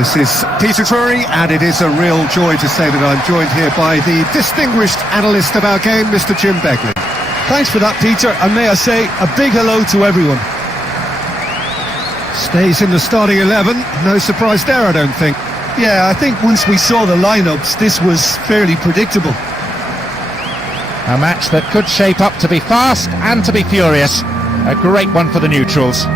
This is ps2, and it is a real joy to say that I'm joined here by the distinguished analyst of our game, Mr. Jim Begley. Thanks for that, Peter, and may I say a big hello to everyone. Stays in the starting 11, no surprise there, I don't think. Yeah, I think once we saw the lineups, this was fairly predictable. A match that could shape up to be fast and to be furious. A great one for the neutrals.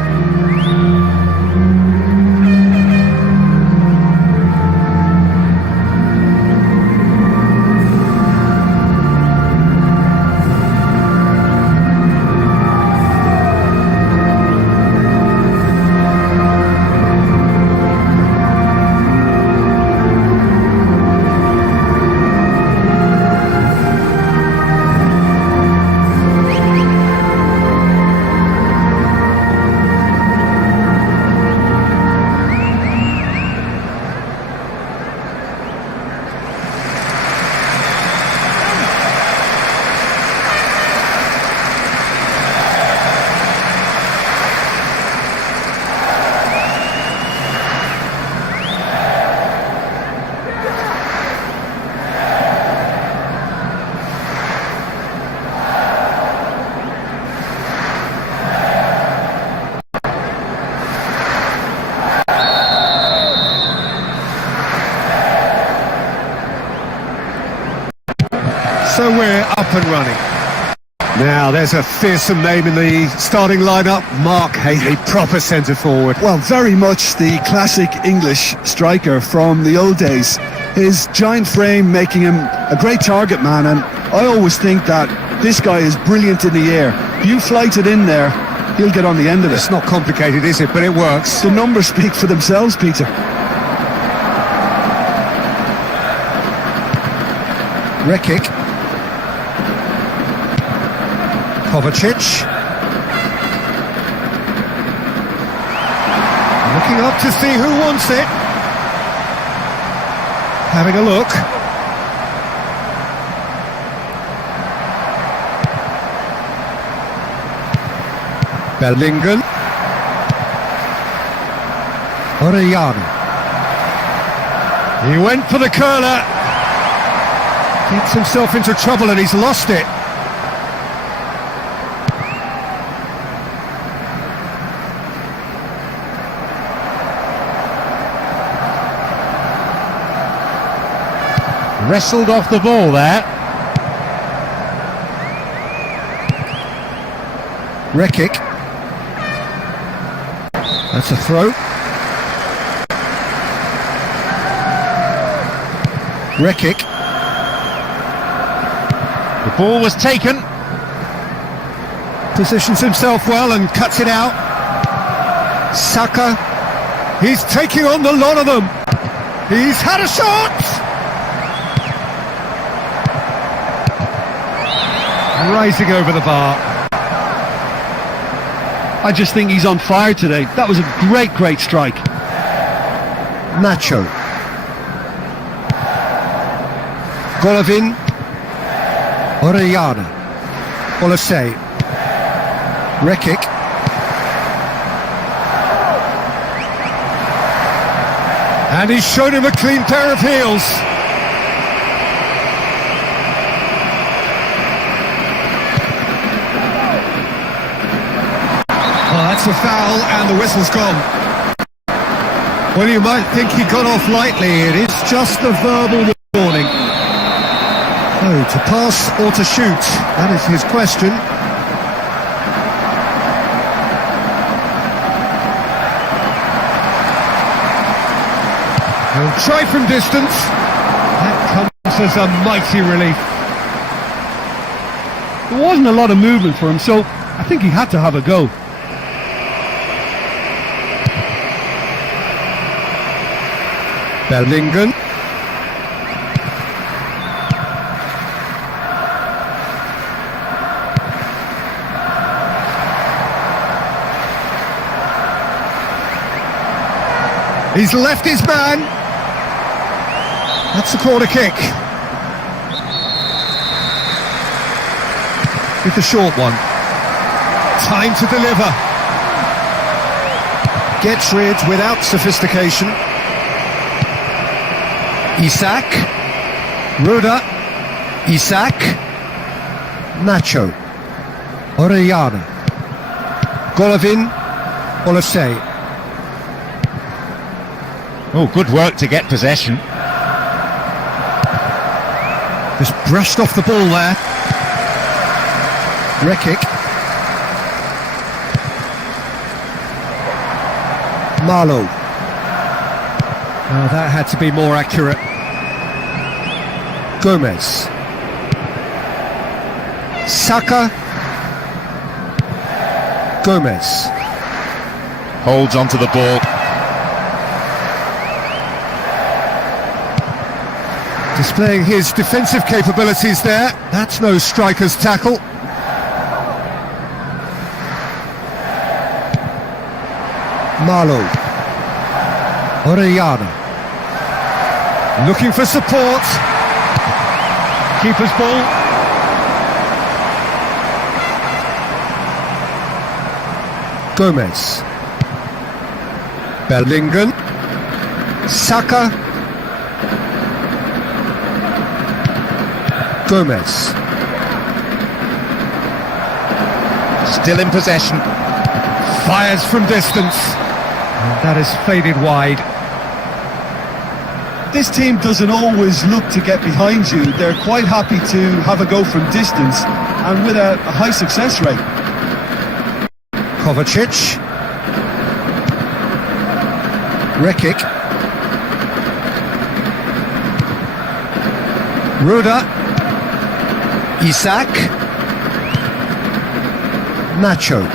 So we're up and running. Now there's a fearsome name in the starting lineup, Mark Haley, proper centre forward. Well, very much the classic English striker from the old days. His giant frame making him a great target man, and I always think that this guy is brilliant in the air. You flight it in there, he'll get on the end of it. It's not complicated, is it? But it works. The numbers speak for themselves, Peter. Rekic. Kovacic. Looking up to see who wants it. Having a look. Bellingham. Orellana. He went for the curler. Gets himself into trouble and he's lost it. Wrestled off the ball there. Rekic. That's a throw. Rekic. The ball was taken. Positions himself well and cuts it out. Saka. He's taking on the lot of them. He's had a shot! Rising over the bar. I just think he's on fire today. That was a great strike. Nacho. Golovin. Orellana. Olasey. Rekic. And he's shown him a clean pair of heels. Well, that's a foul and the whistle's gone. Well, you might think he got off lightly. It is just a verbal warning. Oh, to pass or to shoot? That is his question. He'll try from distance. That comes as a mighty relief. There wasn't a lot of movement for him, so I think he had to have a go. Bellingham. He's left his man. That's a corner kick. With the short one. Time to deliver. Gets rid without sophistication. Isak, Ruda, Isak, Nacho, Orellana, Golovin, Olasey. Oh, good work to get possession. Just brushed off the ball there. Rekic. Marlow. Oh, that had to be more accurate. Gomez. Saka. Gomez. Holds onto the ball. Displaying his defensive capabilities there. That's no striker's tackle. Marlow. Orellana. Looking for support. Keeper's ball. Gomez. Bellingham. Saka. Gomez. Still in possession. Fires from distance. And that is faded wide. This team doesn't always look to get behind you. They're quite happy to have a go from distance and with a high success rate. Kovacic. Rekic. Ruda. Isak. Nacho.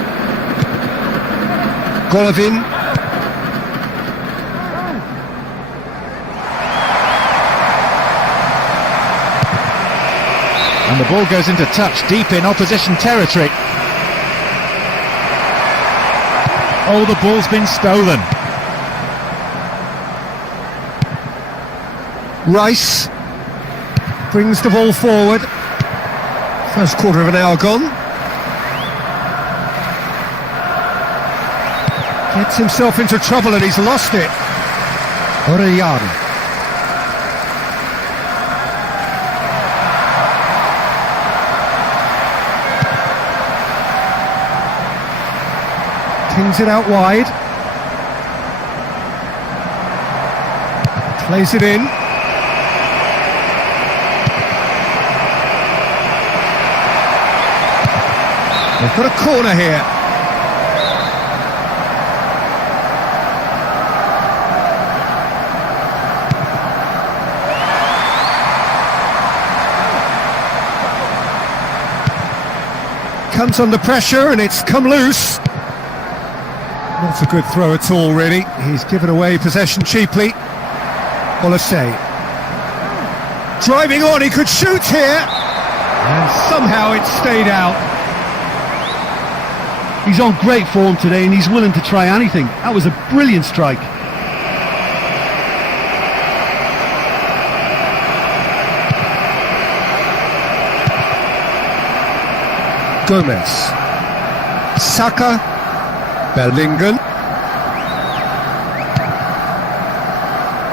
Golovin. And the ball goes into touch deep in opposition territory. Oh, the ball's been stolen. Rice brings the ball forward. First quarter of an hour gone. Gets himself into trouble and he's lost it. Orellana. Kings it out wide. Plays it in. They've got a corner here. Comes under pressure and it's come loose. Not a good throw at all, really. He's given away possession cheaply. Olasey. Driving on, he could shoot here. And somehow it stayed out. He's on great form today and he's willing to try anything. That was a brilliant strike. Gomez. Saka. Bellingham.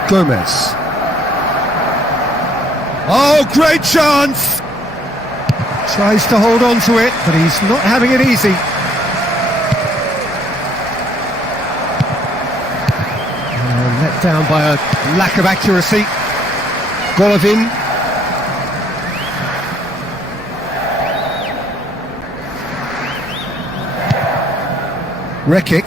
Gomez. Oh, great chance! Tries to hold on to it, but he's not having it easy. Let down by a lack of accuracy. Golovin. Rekic.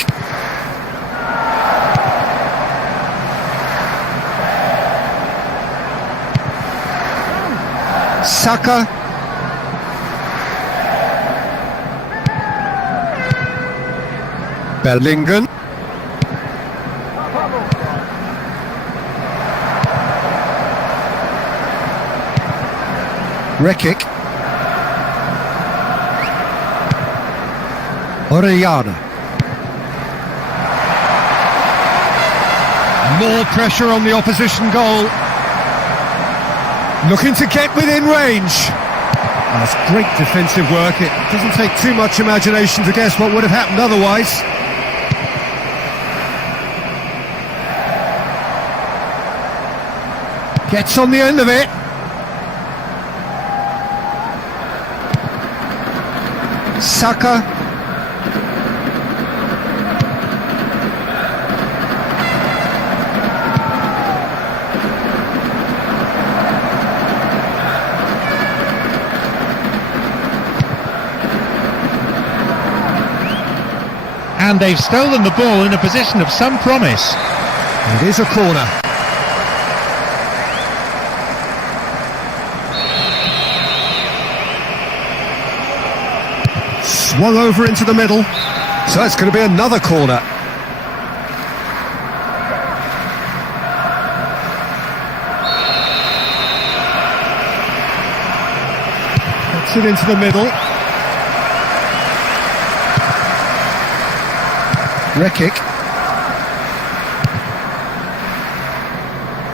Saka. Bellingham. Rekic. Orellana. More pressure on the opposition goal. Looking to get within range. That's great defensive work. It doesn't take too much imagination to guess what would have happened otherwise. Gets on the end of it. Saka. And they've stolen the ball in a position of some promise. It is a corner. Swung over into the middle. So it's going to be another corner. Puts it into the middle. Rekic.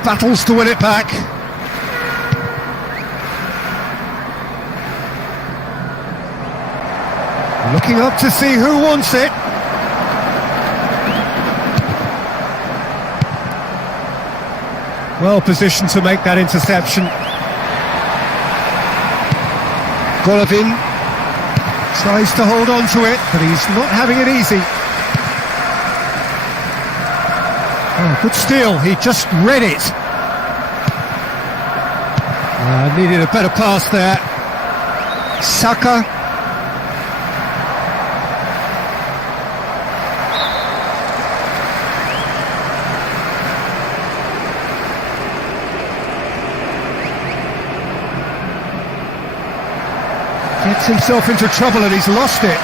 Battles to win it back. Looking up to see who wants it. Well positioned to make that interception. Golovin tries to hold on to it, but he's not having it easy. Oh, good steal, he just read it. Needed a better pass there. Saka. Gets himself into trouble and he's lost it.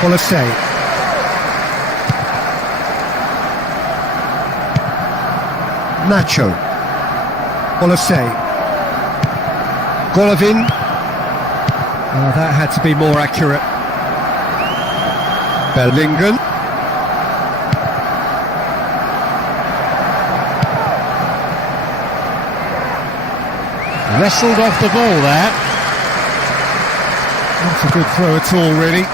Olasey. Nacho. Olasey. Golovin. Oh, that had to be more accurate. Bellingham. Wrestled off the ball there. Not a good throw at all, really.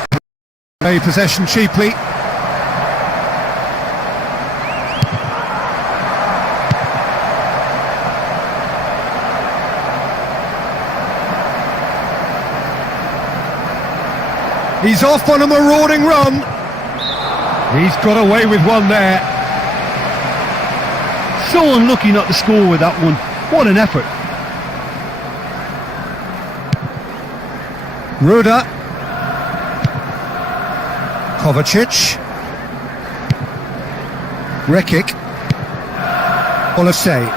A possession cheaply. He's off on a marauding run. He's got away with one there. So unlucky not to score with that one. What an effort. Ruda. Kovacic. Rekic. Olasey.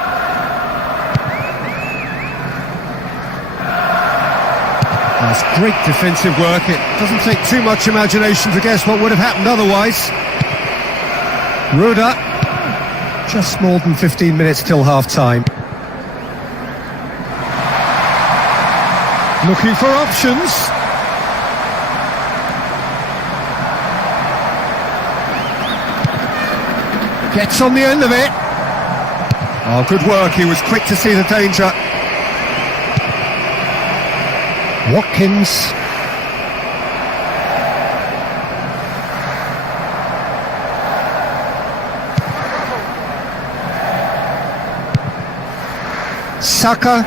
That's great defensive work. It doesn't take too much imagination to guess what would have happened otherwise. Ruda. Just more than 15 minutes till half-time. Looking for options. Gets on the end of it. Oh, good work. He was quick to see the danger. Watkins. Saka.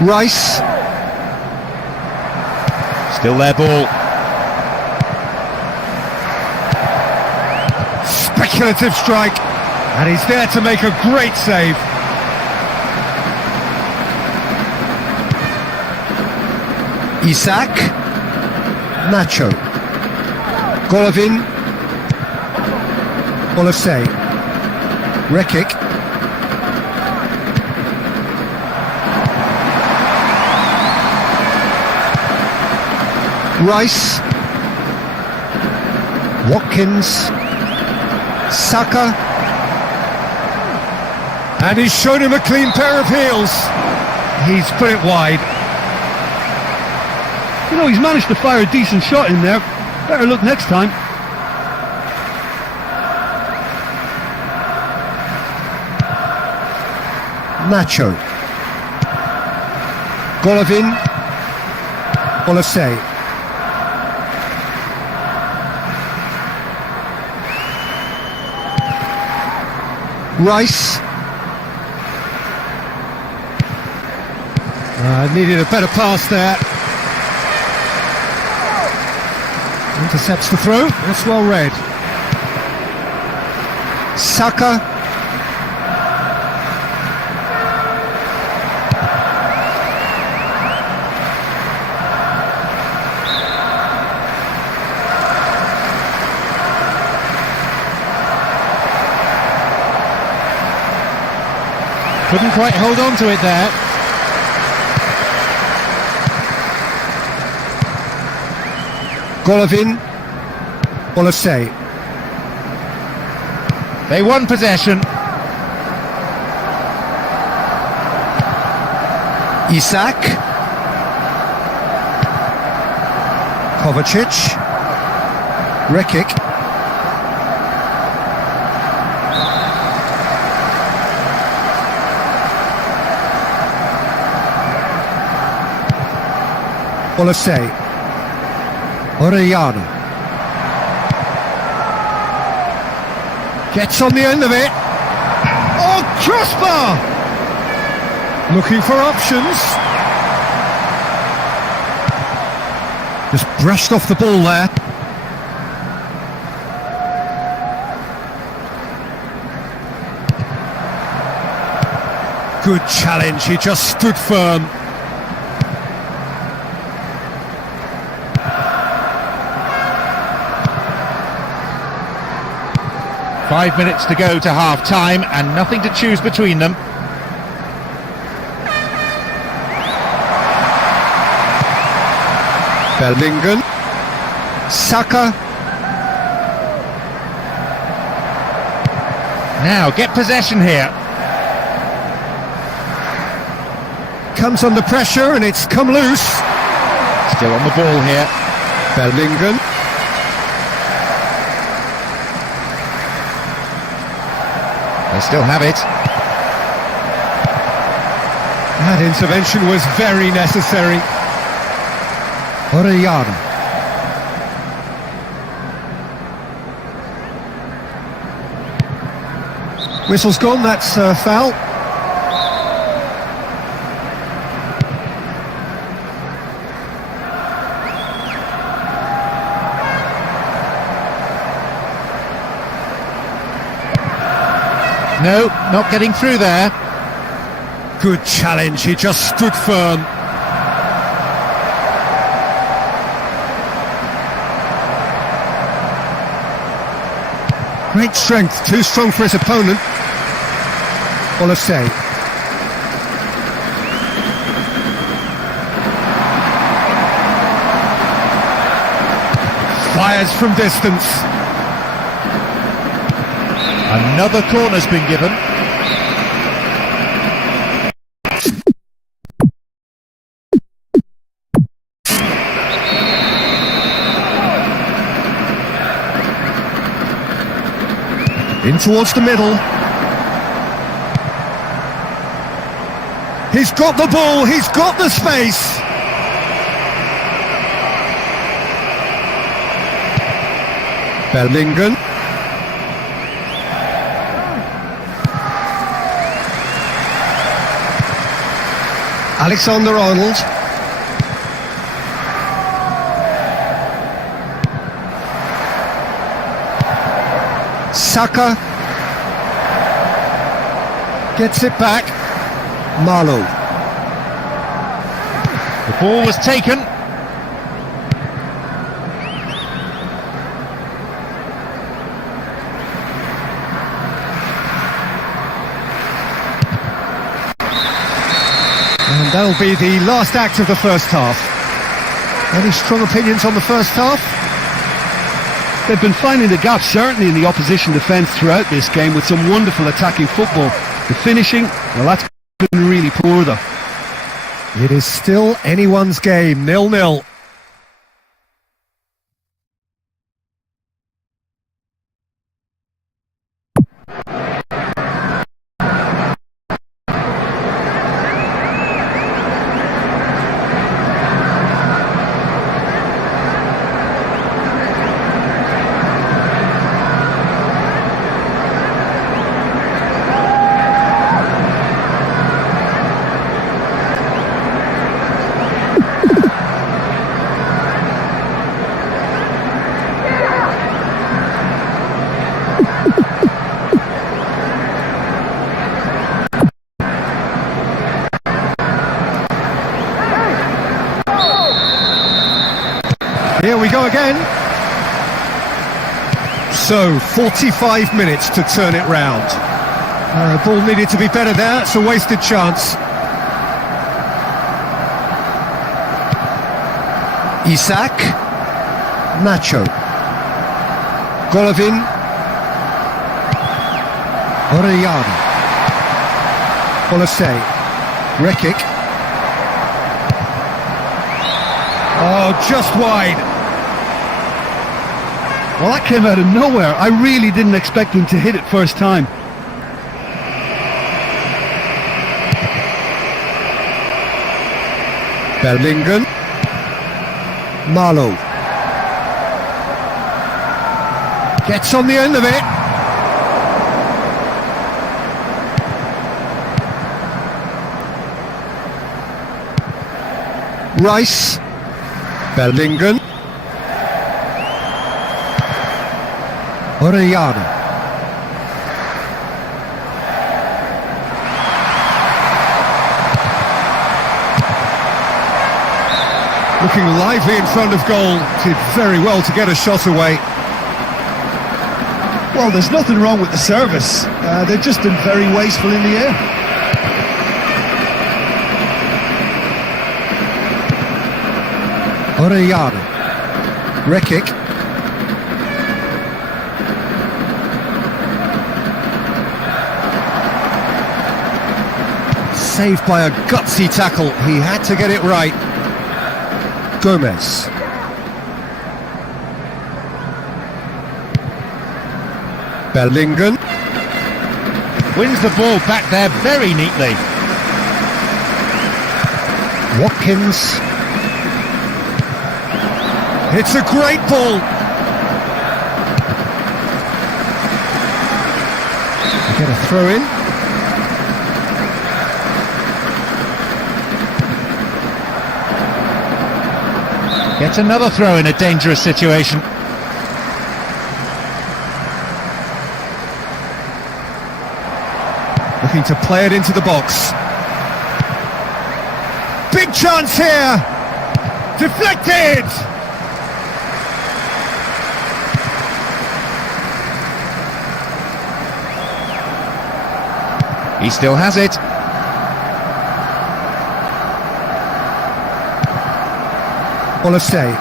Rice. Still their ball. Speculative strike. And he's there to make a great save. Isak. Nacho. Golovin. Olasey. Rekic. Rice. Watkins. Saka. And he's shown him a clean pair of heels. He's put it wide. You know, he's managed to fire a decent shot in there. Better look next time. Nacho. Golovin. Olasey. Rice. Needed a better pass there. Intercepts the throw. That's well read. Saka. Couldn't quite hold on to it there. Golovin. Olise. They won possession. Isak. Kovacic. Rekic. Olise. Orellana. Gets on the end of it. Oh, crossbar! Looking for options. Just brushed off the ball there. Good challenge, he just stood firm. Five minutes to go to half-time and nothing to choose between them. Bellingham. Saka. Now, get possession here. Comes under pressure and it's come loose. Still on the ball here. Bellingham. They still have it. That intervention was very necessary. Orellana. Whistle's gone, that's foul. No, not getting through there. Good challenge, he just stood firm. Great strength, too strong for his opponent. Olise. Fires from distance. Another corner's been given. In towards the middle. He's got the ball, he's got the space. Bellingham. Alexander-Arnold. Saka. Gets it back. Marlow. The ball was taken. And that'll be the last act of the first half. Any strong opinions on the first half? They've been finding the gaps, certainly in the opposition defence throughout this game, with some wonderful attacking football. The finishing, well, that's been really poor though. It is still anyone's game, 0-0. So, 45 minutes to turn it round. Ball needed to be better there, it's a wasted chance. Isak, Nacho, Golovin, Orellana, Olise, Rekic. Oh, just wide. Well, that came out of nowhere. I really didn't expect him to hit it first time. Bellingham, Marlow gets on the end of it. Rice, Bellingham, Orellana, looking lively in front of goal, did very well to get a shot away. Well, there's nothing wrong with the service. They've just been very wasteful in the air. Orellana, Rekic, saved by a gutsy tackle, he had to get it right. Gomez, Bellingham, Wins the ball back there very neatly. Watkins, it's a great ball. Get a throw in. Gets another throw in a dangerous situation. Looking to play it into the box. Big chance here. Deflected. He still has it. Olise.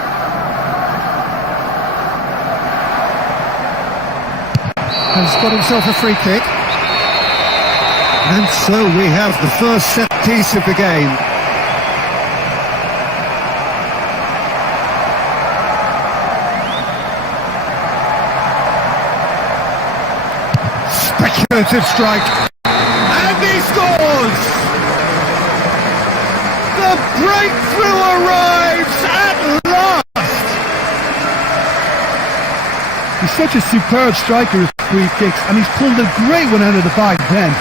Has got himself a free kick. And so we have the first set piece of the game. Speculative strike. And he scores! The breakthrough arrives at last! He's such a superb striker with free kicks, and he's pulled a great one out of the bag then.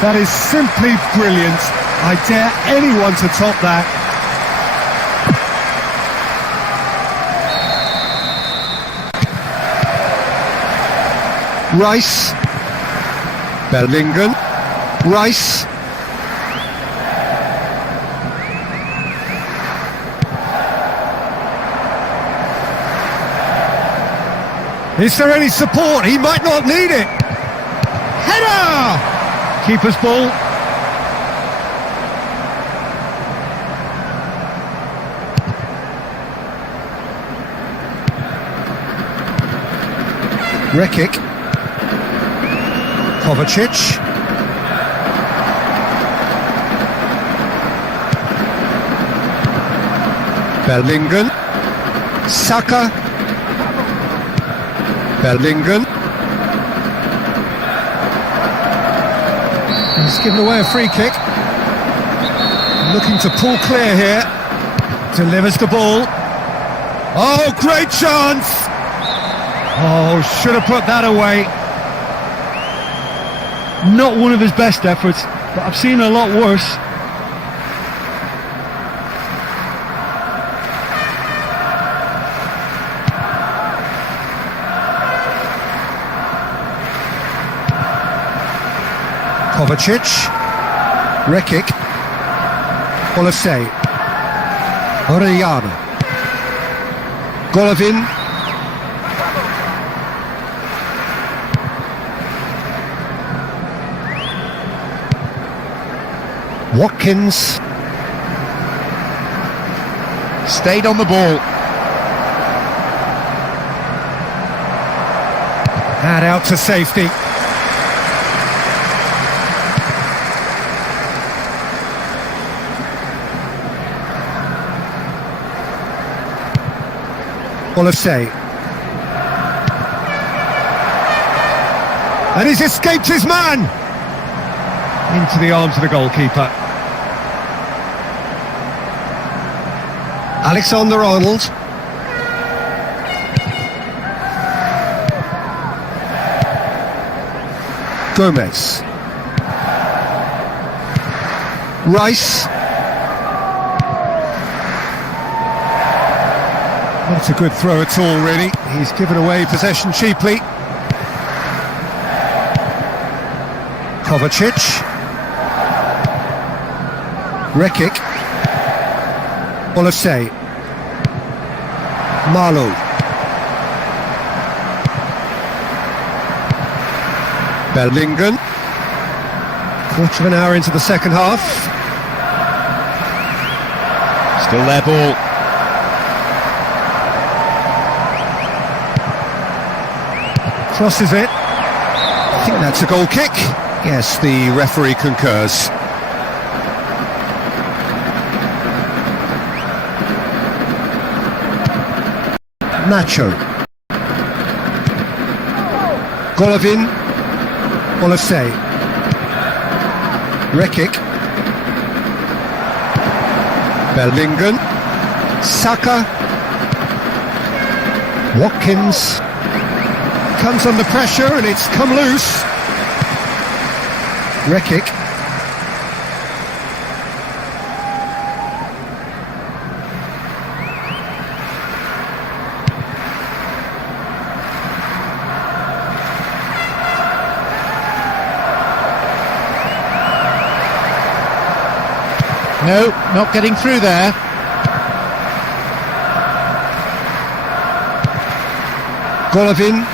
That is simply brilliant. I dare anyone to top that. Rice, Bellingham, Rice, is there any support? He might not need it. Header! Keeper's ball. Rekic, Kovacic, Bellingham, Saka, Bellingham. He's given away a free kick. Looking to pull clear here. Delivers the ball. Oh, great chance! Oh, should have put that away. Not one of his best efforts, but I've seen a lot worse. Kovacic, Rekic, Olise, Orellana, Golovin, Watkins. Stayed on the ball. And out to safety. Olasey. And he's escaped his man! Into the arms of the goalkeeper. Alexander-Arnold. Gomez. Rice. Not a good throw at all, really. He's given away possession cheaply. Kovacic. Rekic. Olasey. Marlow. Bellingham. Quarter of an hour into the second half. Still their ball. Crosses it. I think that's a goal kick. Yes, the referee concurs. Nacho. Golovin. Olasey. Rekic. Bellingham. Saka. Watkins. Comes under pressure and it's come loose. Rekic. No, not getting through there. Golovin.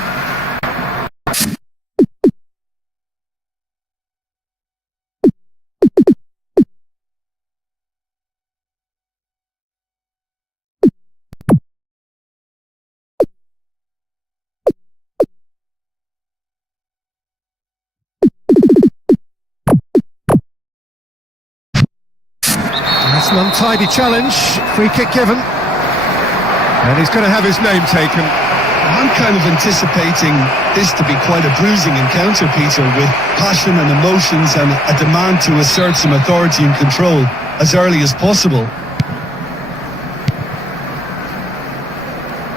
That's an untidy challenge, free kick given, and he's going to have his name taken. I'm kind of anticipating this to be quite a bruising encounter, Peter, with passion and emotions and a demand to assert some authority and control as early as possible.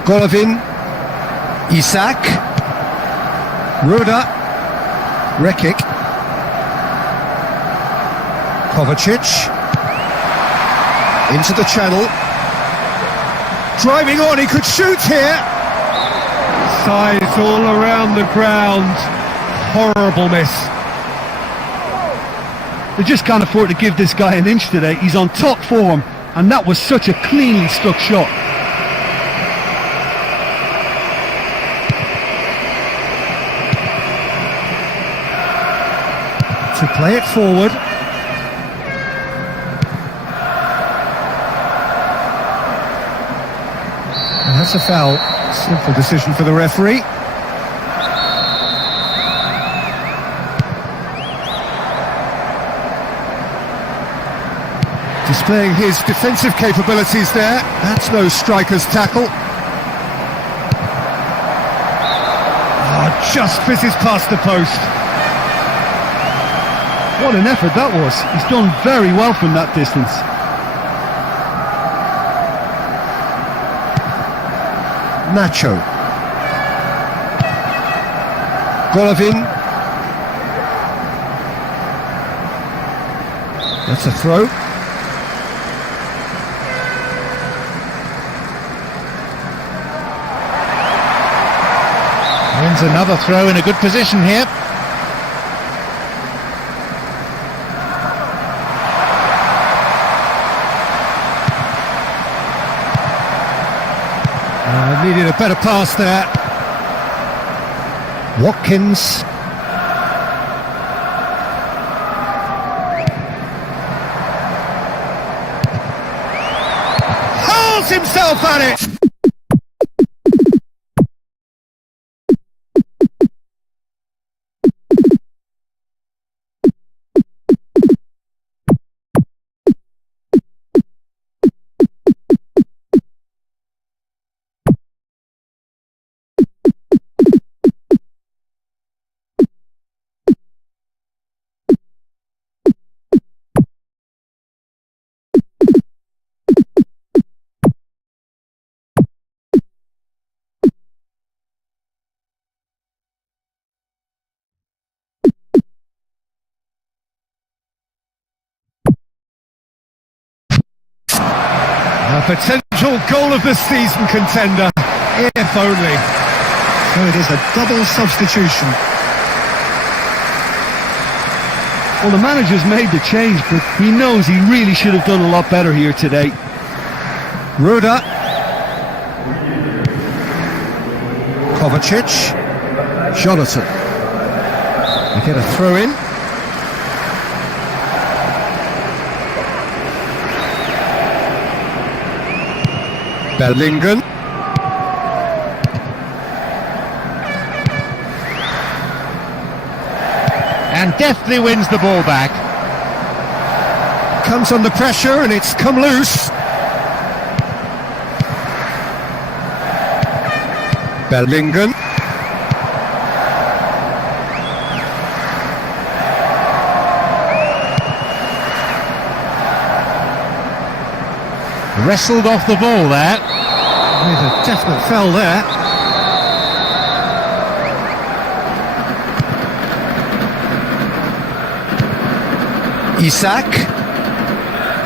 Golovin. Isak. Ruda. Rekic. Kovacic. Into the channel. Driving on, he could shoot here. Sides all around the ground. Horrible miss. They just can't afford to give this guy an inch today. He's on top form, and that was such a cleanly struck shot. To play it forward. And that's a foul. Simple decision for the referee. Displaying his defensive capabilities there. That's no striker's tackle. Just fizzes past the post. What an effort that was. He's done very well from that distance. Nacho. Golovin. That's a throw. Wins another throw in a good position here. Needed a better pass there. Watkins. himself at it! A potential goal of the season contender, if only. So it is a double substitution. Well, the manager's made the change, but he knows he really should have done a lot better here today. Ruda. Kovacic. Jonathan. They get a throw in. Bellingham. And deftly wins the ball back. Comes under pressure and it's come loose. Bellingham. Wrestled off the ball there. With a definite foul there. Isak.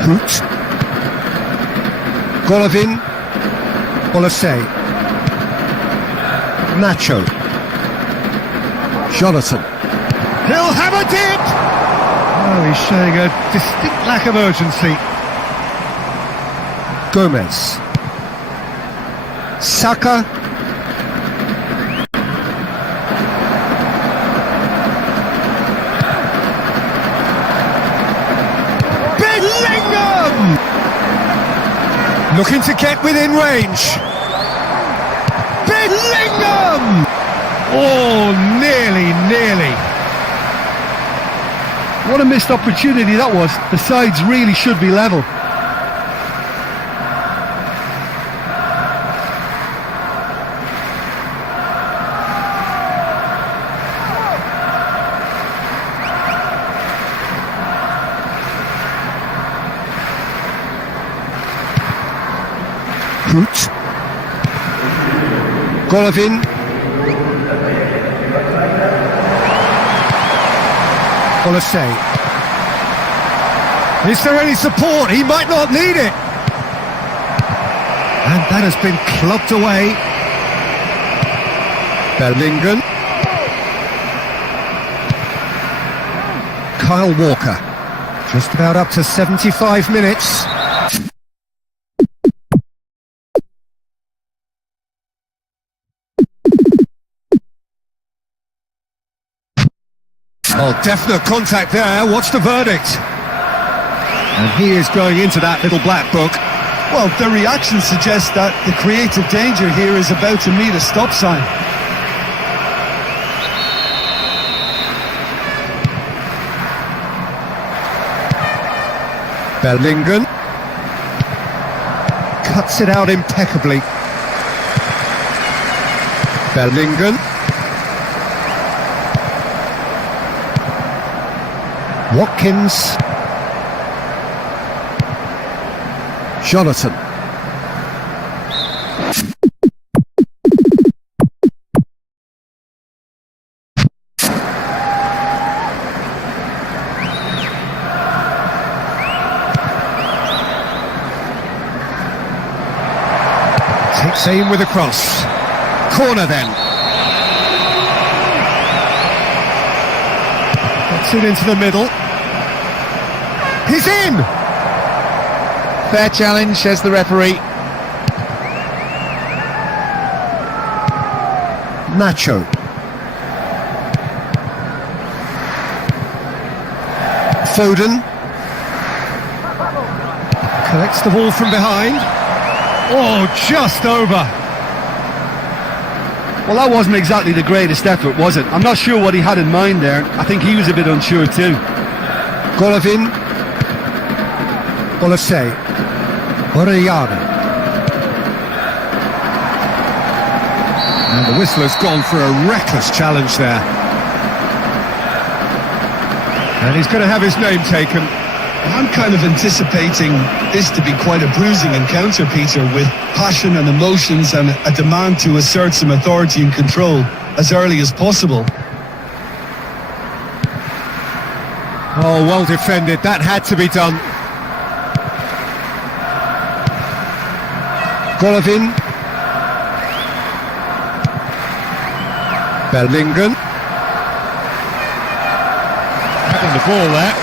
Hoot. Golovin. Bolosay. Nacho. Jonathan. He'll have a dip! Oh, he's showing a distinct lack of urgency. Gomez. Saka. Bellingham! Looking to get within range. Bellingham! Oh, nearly. What a missed opportunity that was. The sides really should be level. Hoot. Golovin. Bolosay. Is there any support? He might not need it. And that has been clubbed away. Bellingham. Kyle Walker. Just about up to 75 minutes. Oh, definite contact there. What's the verdict? And he is going into that little black book. Well, the reaction suggests that the creative danger here is about to meet a stop sign. Bellingham. Cuts it out impeccably. Bellingham. Watkins. Jonathan. Takes aim with a cross. Corner then. Gets it into the middle. He's in! Fair challenge, says the referee. Nacho. Foden. Collects the ball from behind. Oh, just over. Well, that wasn't exactly the greatest effort, was it? I'm not sure what he had in mind there. I think he was a bit unsure too. Golovin. Olise. Orellana. And the whistle has gone for a reckless challenge there. And he's going to have his name taken. I'm kind of anticipating this to be quite a bruising encounter, Peter, with passion and emotions and a demand to assert some authority and control as early as possible. Oh, well defended. That had to be done. Golovin. Bellingham. Having the ball there.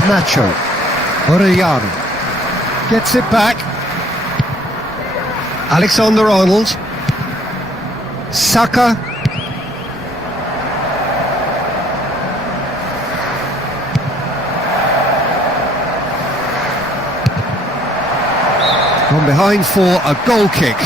Nacho. Orellana. Gets it back. Alexander-Arnold. Saka. From behind for a goal kick.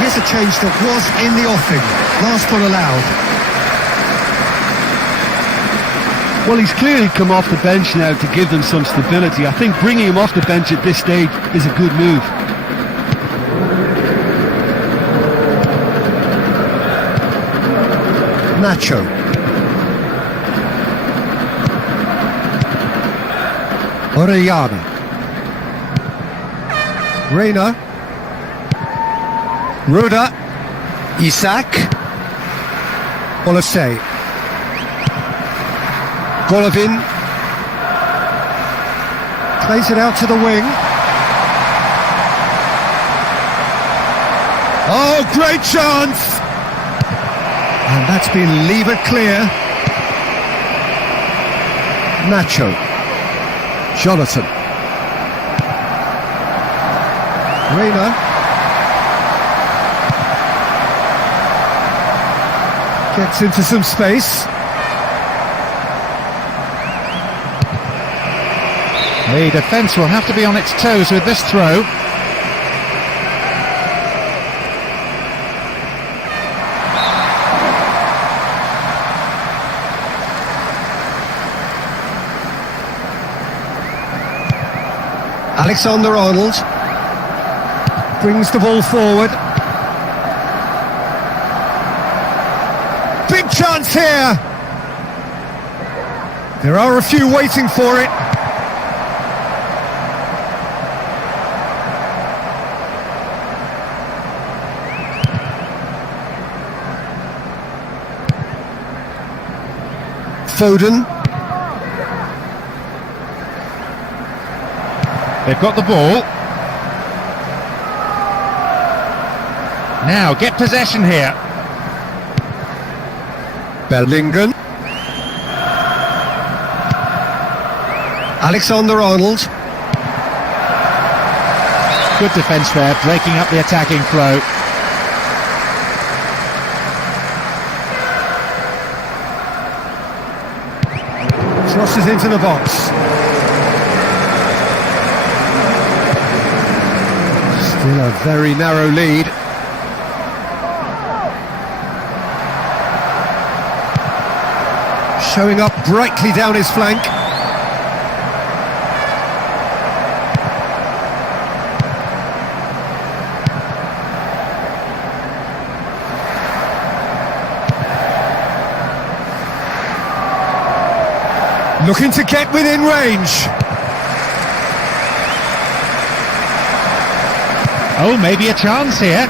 Here's a change that was in the offing. Last one allowed. Well, he's clearly come off the bench now to give them some stability. I think bringing him off the bench at this stage is a good move. Nacho. Orellana. Reina. Ruda. Isak. Olise. Golovin. Plays it out to the wing. Oh, great chance! And that's been levered clear. Nacho. Jonathan. Reina. Gets into some space. The defence will have to be on its toes with this throw. Alexander-Arnold brings the ball forward. Big chance here. There are a few waiting for it. Foden. They've got the ball. Now get possession here. Bellingham. Alexander-Arnold. Good defence there, breaking up the attacking flow. Crosses into the box. Still a very narrow lead. showing up brightly down his flank. Looking to get within range. Oh, maybe a chance here.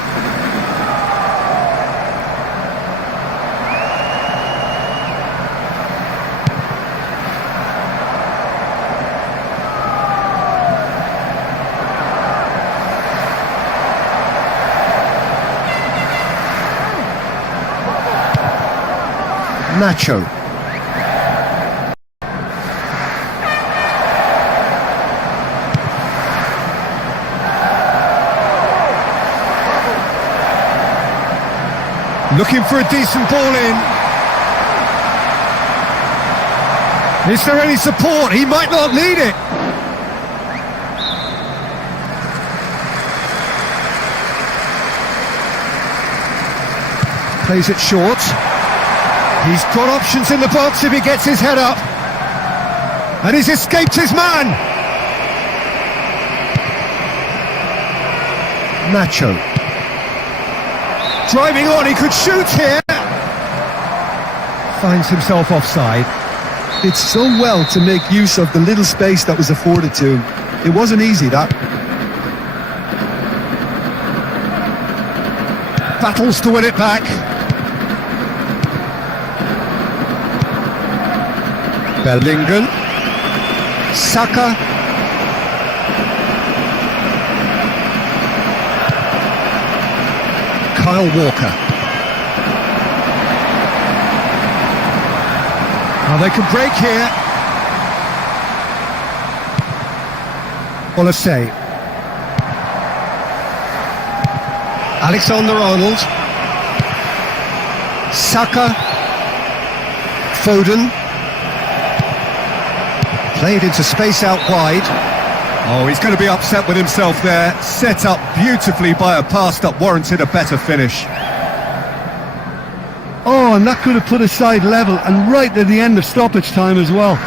Nacho. Looking for a decent ball in. Is there any support? He might not need it. Plays it short. He's got options in the box if he gets his head up. And he's escaped his man. Nacho. Driving on, he could shoot here. Finds himself offside. Did so well to make use of the little space that was afforded to him. It wasn't easy, that. Battles to win it back. Bellingham. Saka. Kyle Walker. Now they can break here. Olise. Alexander-Arnold. Saka. Foden. Played into space out wide. Oh, he's going to be upset with himself there. Set up beautifully by a pass that warranted a better finish. Oh, and that could have put a side level, and right at the end of stoppage time as well.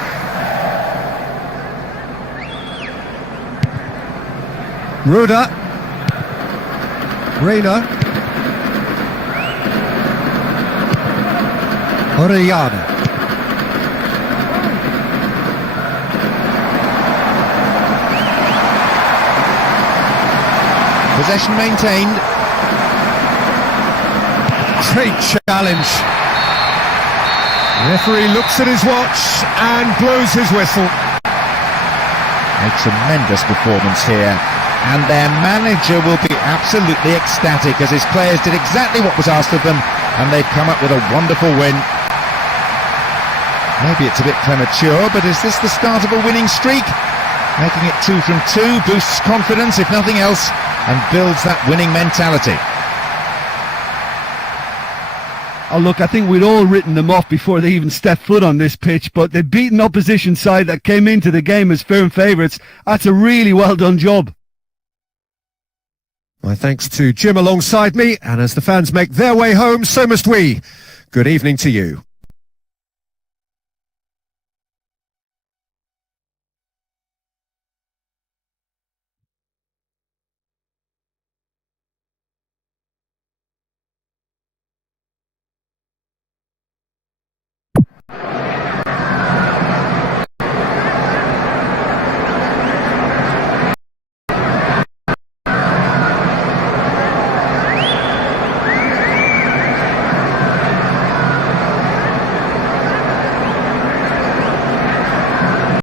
Ruda. Reina. Orellana. Possession maintained. Great challenge. Referee looks at his watch and blows his whistle. A tremendous performance here, and their manager will be absolutely ecstatic as his players did exactly what was asked of them, and they've come up with a wonderful win. Maybe it's a bit premature, but is this the start of a winning streak? Making it 2 from 2 boosts confidence, if nothing else, and builds that winning mentality. Oh, look, I think we'd all written them off before they even stepped foot on this pitch, but they've beaten opposition side that came into the game as firm favourites. That's a really well done job. My thanks to Jim alongside me, and as the fans make their way home, so must we. Good evening to you.